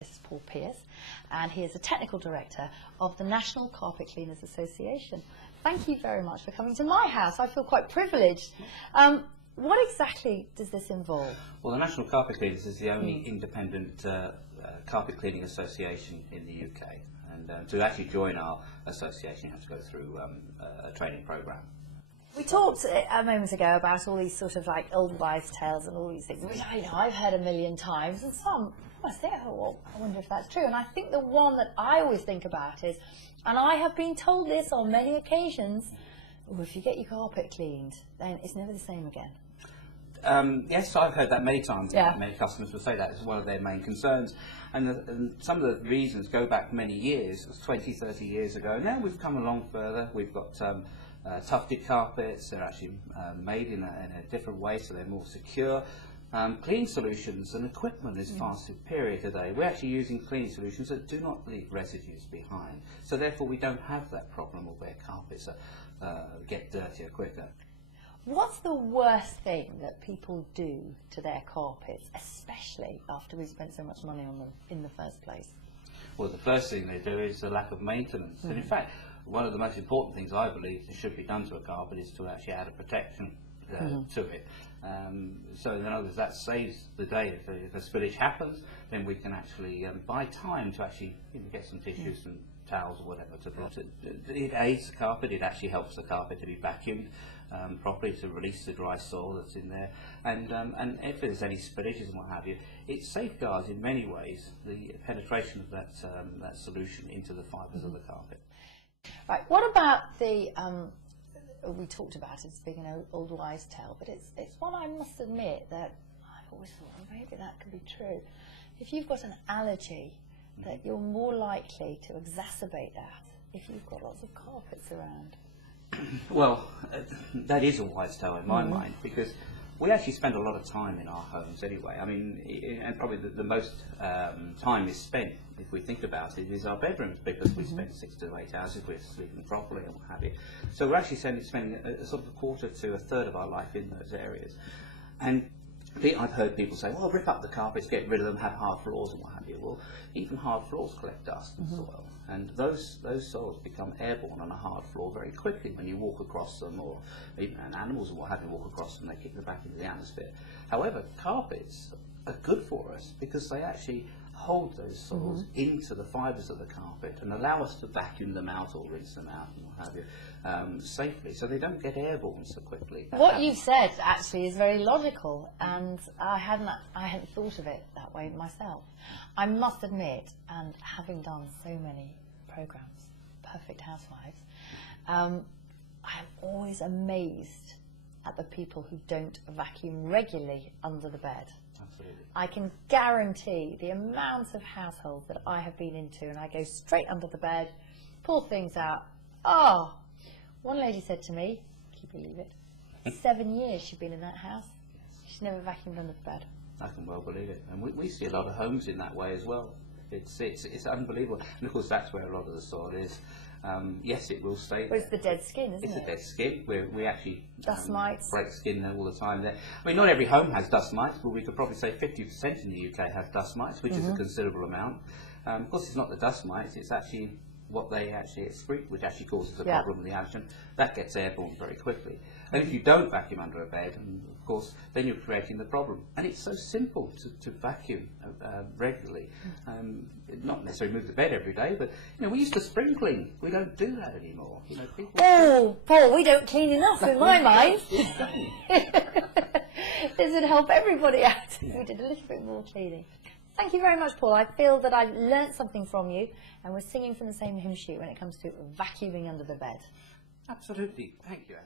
This is Paul Pierce, and he is the Technical Director of the National Carpet Cleaners Association. Thank you very much for coming to my house. I feel quite privileged. What exactly does this involve? Well, the National Carpet Cleaners is the only independent carpet cleaning association in the UK. And to actually join our association, you have to go through a training programme. We talked a moment ago about all these sort of like old wives' tales and all these things, which I've heard a million times, and some I say, oh, well, I wonder if that's true. And I think the one that I always think about is, and I have been told this on many occasions, oh, if you get your carpet cleaned, then it's never the same again. Yes, I've heard that many times. Yeah. Many customers will say that is one of their main concerns. And some of the reasons go back many years, it was 20, 30 years ago. Now we've come along further. We've got tufted carpets. They're actually made in a different way, so they're more secure. Cleaning solutions and equipment is far superior today. We're actually using cleaning solutions that do not leave residues behind. So therefore we don't have that problem of where carpets get dirtier quicker. What's the worst thing that people do to their carpets, especially after we've spent so much money on them in the first place? Well, the first thing they do is the lack of maintenance. And in fact, one of the most important things I believe that should be done to a carpet is to actually add a protection to it. So in other words, that saves the day. If a spillage happens, then we can actually buy time to actually get some tissues and towels or whatever. It aids the carpet. It actually helps the carpet to be vacuumed properly to release the dry soil that's in there. And if there's any spillages and what have you, it safeguards in many ways the penetration of that solution into the fibres of the carpet. Right. What about the? We talked about it as being an old wives' tale, but it's one I must admit that I've always thought, well, maybe that could be true. If you've got an allergy, that you're more likely to exacerbate that if you've got lots of carpets around. Well, that is a wives' tale in my mind, because we actually spend a lot of time in our homes anyway. I mean, and probably the most time is spent, if we think about it, is our bedrooms, because we spend 6 to 8 hours if we're sleeping properly and what have you. So we're actually spending a sort of a quarter to a third of our life in those areas. And I've heard people say, well, rip up the carpets, get rid of them, have hard floors and what have you. Well, even hard floors collect dust and soil. And those soils become airborne on a hard floor very quickly when you walk across them, or even animals and what have you walk across them, they kick them back into the atmosphere. However, carpets are good for us because they actually hold those soils into the fibres of the carpet and allow us to vacuum them out or rinse them out and what have you safely, so they don't get airborne so quickly. What you've said actually is very logical, and I hadn't thought of it that way myself. I must admit, and having done so many programmes, Perfect Housewives, I'm always amazed at the people who don't vacuum regularly under the bed. Absolutely. I can guarantee the amount of households that I have been into, and I go straight under the bed, pull things out. Oh, one lady said to me, can you believe it, 7 years she'd been in that house. She's never vacuumed under the bed. I can well believe it. And we see a lot of homes in that way as well. It's unbelievable. And of course that's where a lot of the soil is. Yes, it will stay there. Well, it's the dead skin, isn't it? It's the dead skin. We actually dust mites. Break skin all the time there. I mean, not every home has dust mites, but we could probably say 50% in the UK has dust mites, which is a considerable amount. Of course, it's not the dust mites, it's actually what they actually excrete, which actually causes a problem with the allergen. That gets airborne very quickly. And if you don't vacuum under a bed, and of course, then you're creating the problem. And it's so simple to vacuum regularly. Not necessarily move the bed every day, but we used to spring clean. We don't do that anymore. Oh, Paul, we don't clean enough in my mind. This would help everybody out if we did a little bit more cleaning. Thank you very much, Paul. I feel that I've learnt something from you, and we're singing from the same hymn sheet when it comes to vacuuming under the bed. Absolutely. Thank you.